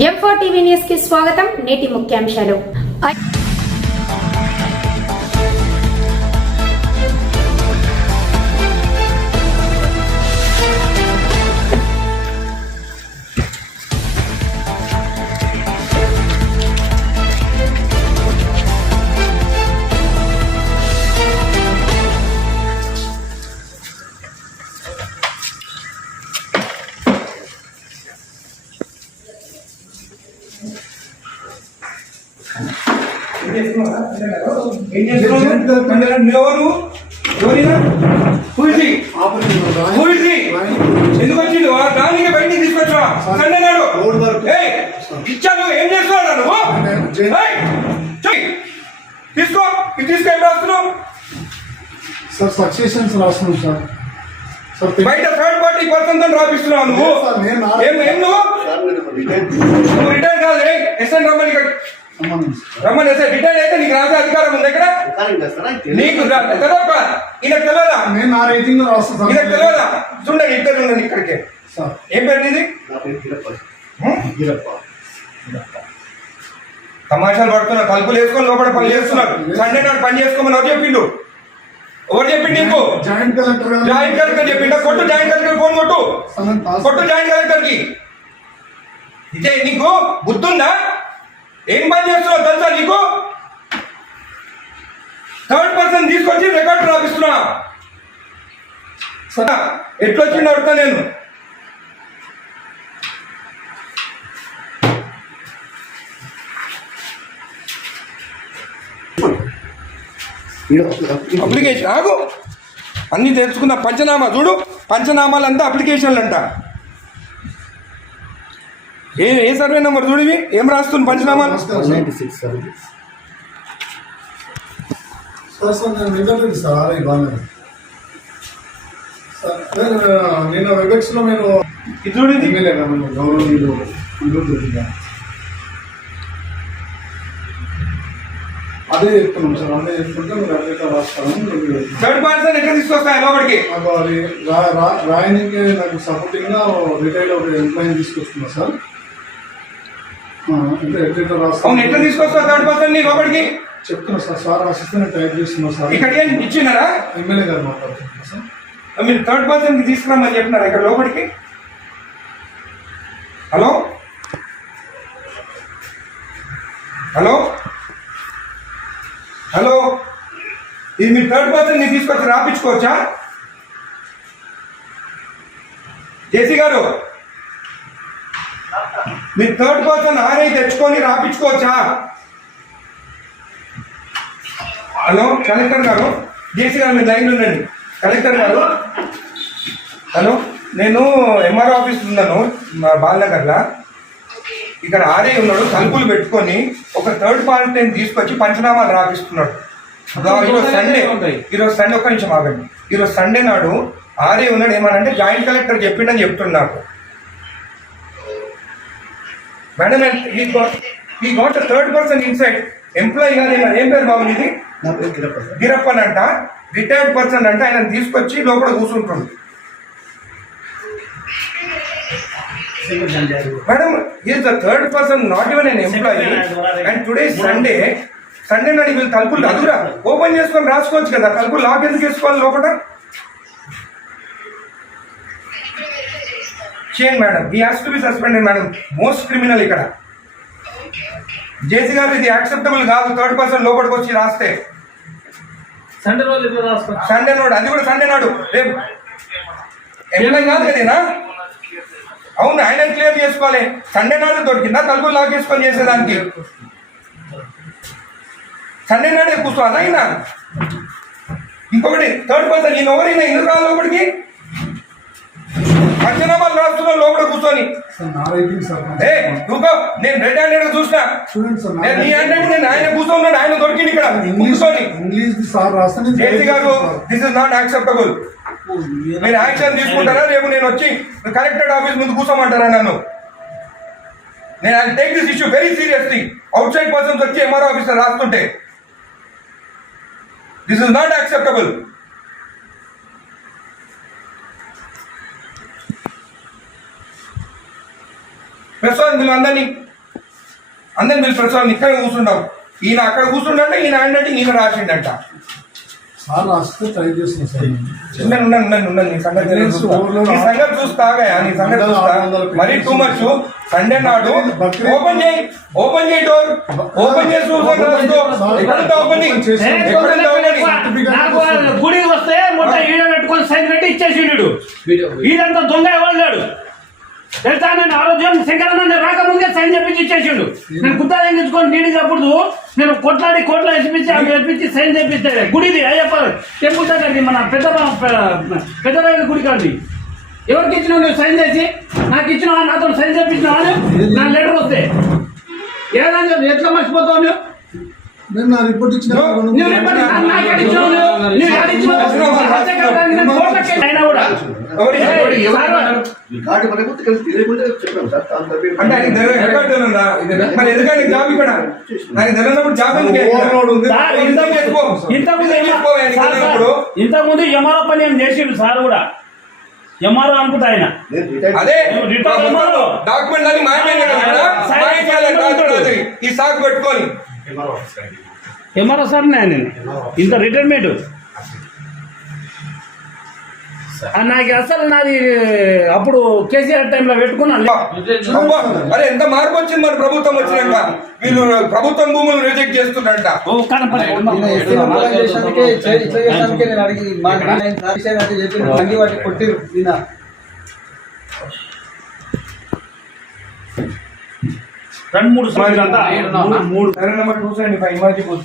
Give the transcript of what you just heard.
M4 TV news కి స్వాగతం. నేటి ముఖ్యాంశాలు. ఎందుకు వచ్చింది దానికి బయటికి తీసుకొచ్చా సండే నాడు ఇచ్చాను. ఏం చేస్తున్నావు నువ్వు? తీసుకో తీసుకు ఏం రాస్తున్నావు సార్? సక్సెషన్స్ రాస్తున్నాం సార్. బయట థర్డ్ పార్టీ పర్సన్ తో రాపిస్తున్నావు నువ్వు. నువ్వు రిటైర్ కాదు. ఎస్ఎన్ రమ్మని రమ్మని ఎస్ఐ రిటైర్ అయితే నీకు రాసే అధికారం ఉంది ఇక్కడ. నీకు తెలియదా? ఈయనకు తెలియదా? ఈయనకు తెలియదా? చూడండి ఇద్దరు ఉండండి ఇక్కడికి. ఏం పేరు నీది? తమాషాలు పడుతున్నా. తలుపులు వేసుకొని లోపల పని చేస్తున్నారు. సండే నాడు పని చేసుకోమని ఎవరు చెప్పిండు? ఎవరు చెప్పిండు నీకు? జాయింట్ కలెక్టర్ చెప్పిండా? కొట్టు జాయింట్ కలెక్టర్ ఫోన్ కొట్టు జాయింట్ కలెక్టర్ కి. ఇదే నీకు బుద్ధుందా? ఏం పని చేస్తున్నావు తెలుసా నీకు? థర్డ్ పర్సన్ తీసుకొచ్చి రికార్డు రాపిస్తున్నా. ఎట్లొచ్చింది అడుగుతా నేను. అప్లికేషన్ ఆగు. అన్ని తెలుసుకున్న పంచనామా చూడు. పంచనామాలంతా అప్లికేషన్లు అంట. ఏ సర్వే నెంబర్ చూడివి? ఏం రాస్తుంది పంచనామాలు? నేను వెబెక్స్ లో నేను చూడండి అదే చెప్తున్నాం సార్. అదే చెప్తుంటే మీరు అట్లా రాస్తాను. థర్డ్ పర్సన్ ఎక్కడ తీసుకొస్తా లోపలికి? రాయనికి నాకు సపోర్టింగ్ గా రిటైల్ ఒక ఎంప్లాయీ తీసుకొస్తున్నా సార్. అంటే ఎట్లా రాస్తాను? ఎట్లా తీసుకొస్తా థర్డ్ పర్సన్ లోపలికి? చెప్తున్నా సార్. సార్ రాసిస్తే నేను టైప్ చేస్తున్నా సార్. ఇక్కడ ఏం ఇచ్చినారా? ఎమ్మెల్యే గారు మాట్లాడుతున్నా సార్. మీరు థర్డ్ పర్సన్ కి తీసుకురామని చెప్పినారా ఇక్కడ లోపలికి? హలో హలో హలో ఇది మీరు థర్డ్ పర్సన్ ని తీసుకొచ్చి రాపించుకోవచ్చా? జేసీ గారు మీరు థర్డ్ పర్సన్ ఆర్ఐ తెచ్చుకొని రాపించుకోవచ్చా? హలో కలెక్టర్ గారు, జేసీ గారు మీరు లైన్లో ఉండండి. కలెక్టర్ గారు హలో, నేను ఎంఆర్ఓ ఆఫీస్ ఉన్నాను బాలనగర్లో. ఇక్కడ ఆర్ఐ ఉన్నాడు. తలుపులు పెట్టుకొని ఒక థర్డ్ పార్టీని తీసుకొచ్చి పంచనామాలు రాపిస్తున్నాడు. ఈరోజు సండే ఒక్క నిమిషం ఆగండి. ఈరోజు సండే నాడు ఆర్ఐ ఉన్నాడు. ఏమనంటే జాయింట్ కలెక్టర్ చెప్పిండని చెప్తున్నాడు నాకు. మేడం ఈ got third person inside employee గారు. ఏం పేరు బాబు ఇది? గిరప్పన్ అంట. రిటైర్డ్ పర్సన్ అంటే ఆయన తీసుకొచ్చి లోపల కూర్చుంటుంది. Madam is the third person, not even n employee. And today Sunday నాడు వీళ్ళు తలుపులు అదురా ఓపెన్ చేసుకొని రాసుకోవచ్చు కదా. తలుపులు లాక్ ఎందుకు వేసుకోవాలి లోపల? చేయండి madam. He has to be suspended madam. Most criminal ఇక్కడ. జేసీ గారు ఇది యాక్సెప్టబుల్ కాదు. థర్డ్ పర్సన్ లోపలికి వచ్చి రాస్తే సండే నాడు, అది కూడా సండే నాడు. రేపు ఎంప్లాయ్ కాదు కదేనా? అవును, ఆయన క్లియర్ చేసుకోవాలి. సండే నాడు దొరికిందా తలుపులు లాక్ చేసుకొని చేసేదానికి? సండే నాడే కూర్చోవాలా ఆయన? ఇంకొకటి థర్డ్ పర్సన్ ఈయన ఎవరైనా ఎందుకు రాలి లోపలికి? పంచనామాలు రాస్తున్నా లోపల కూర్చొని. నేను రెడ్ హ్యాండెడ్ చూసినా. నేను నీ హ్యాండెడ్ నేను ఆయన కూర్చోన్నాడు. ఆయన దొరికింది ఇక్కడ కూర్చొని. జేసీ గారు దిస్ ఇస్ నాట్ యాక్సెప్టబుల్. మీరు యాక్షన్ తీసుకుంటారా? రేపు నేను వచ్చి కలెక్టరేట్ ఆఫీస్ ముందు కూర్చోమంటారా నన్ను? నేను I take this issue very seriously. Outside persons వచ్చి ఎంఆర్ఓ ఆఫీసర్ రాస్తుంటే this is not acceptable. Prasad వీళ్ళు అందరినీ వీళ్ళు ప్రసాద్ ఇక్కడ కూర్చుంటాం. ఈయన అక్కడ కూర్చుండంటే ఈయన అంటే ఈయన రాసిండంట. సార్ రాస్తే ట్రై చేస్తున్నా సార్. ఉండండి నీ సంగతి చూస్తాగా నీ సంగతి చూస్తా. మరీ టూ మచ్. సండే నాడు ఓపెన్ చేయి డోర్ ఓపెన్ చేసి గుడికి వస్తే మొత్తం ఈడ పెట్టుకొని సైన్ పెట్టి ఇచ్చేసిండు. ఈడంతా దొంగ ఎవరు తెలుసా? నేను ఆరోగ్యం శంకరన్న రాకముందే సైన్ చెప్పించి ఇచ్చేసిండు. నేను గుత్తా తెంగించుకొని నీడి అప్పుడు నేను కోట్ల వేసిపించి అవి వేపించి సైన్ చేపిస్తాడు. గుడిది అయ్యప్ప టెంపుల్ దగ్గరది మన పెద్దరాయల గుడి కాదు. ఎవరికి ఇచ్చినావు నువ్వు సైన్ చేసి? నాకు ఇచ్చినావా? నాతో సైన్ చేపించినావా? నా లెటర్ వస్తే ఏదైనా ఎట్లా మర్చిపోతావు నువ్వు? నేను నా రిపోర్ట్ ఇచ్చిన అంటే మరి ఎందుకంటే జాబ్ ఇక్కడ నాకు తెలియనప్పుడు జాబ్ ఇంతకుముందు ఎంఆర్ఓ పని ఏం చేసిండు సార్ కూడా. ఎంఆర్ఓ అనుకుంటా ఆయన. అదే డాక్యుమెంట్ అన్ని మాయమైనా ఈ సాగు పెట్టుకొని ఎంఆర్ఓ సార్ నేను ఇంత రిటైర్మెంట్ నాకు అసలు నాది అప్పుడు కేసీఆర్ టైంలో పెట్టుకున్నాను. అరే ఎంత మార్పు వచ్చింది మన ప్రభుత్వం వచ్చినాక. వీళ్ళు ప్రభుత్వం భూములు రిజెక్ట్ చేస్తున్నారంట. రెండు మూడు నెంబర్ 275 ఇమాజిబుల్